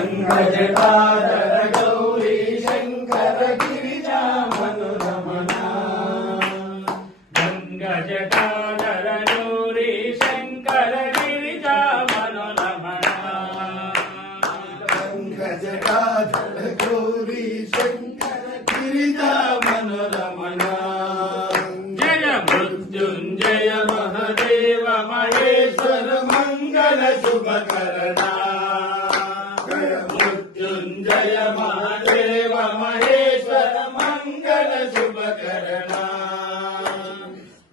गङ्गजटादल गौरी शङ्कर गिरिदा मनोरमना गङ्गजटाल चोरे शङ्कर गिरिदा मनोरमना गङ्गजटादल गौरी शङ्कर गिरिदा मनोरमना जय मृत्युञ्जय महदेव महेश्वर मङ्गल शुभकरणा మృత్యుంజయ మహదేవ మహేశ్వర మంగళ శుభకరణ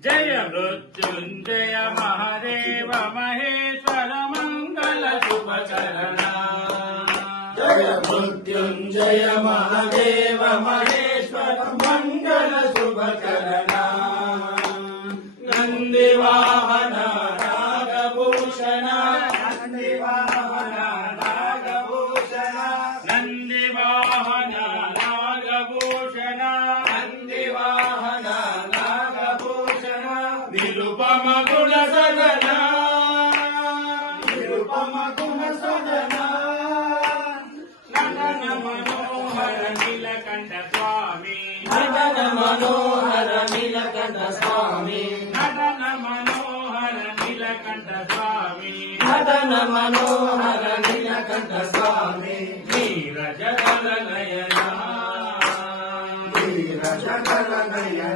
జయ మృత్యుంజయ మహదేవ మహేశ్వర మంగళ శుభకరణ జయ మృత్యుంజయ మహదేవ మహేశ్వర మంగళ శుభకరణ నంది నీలకంఠ స్వామి నటన మనోహర నీలకంఠ స్వామి నటన మనోహర నీలకంఠ స్వామి నటన మనోహర నీలకంఠ స్వామి నీరజగల నయన వీర జగల నయన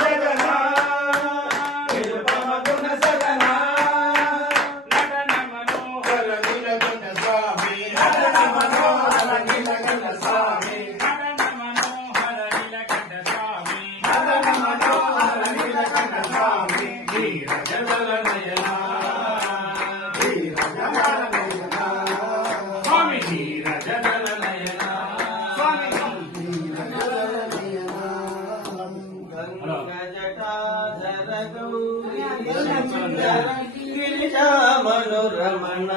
గిరిజా మనోరమణ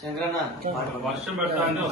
శంకరణ వర్షం పెడతాను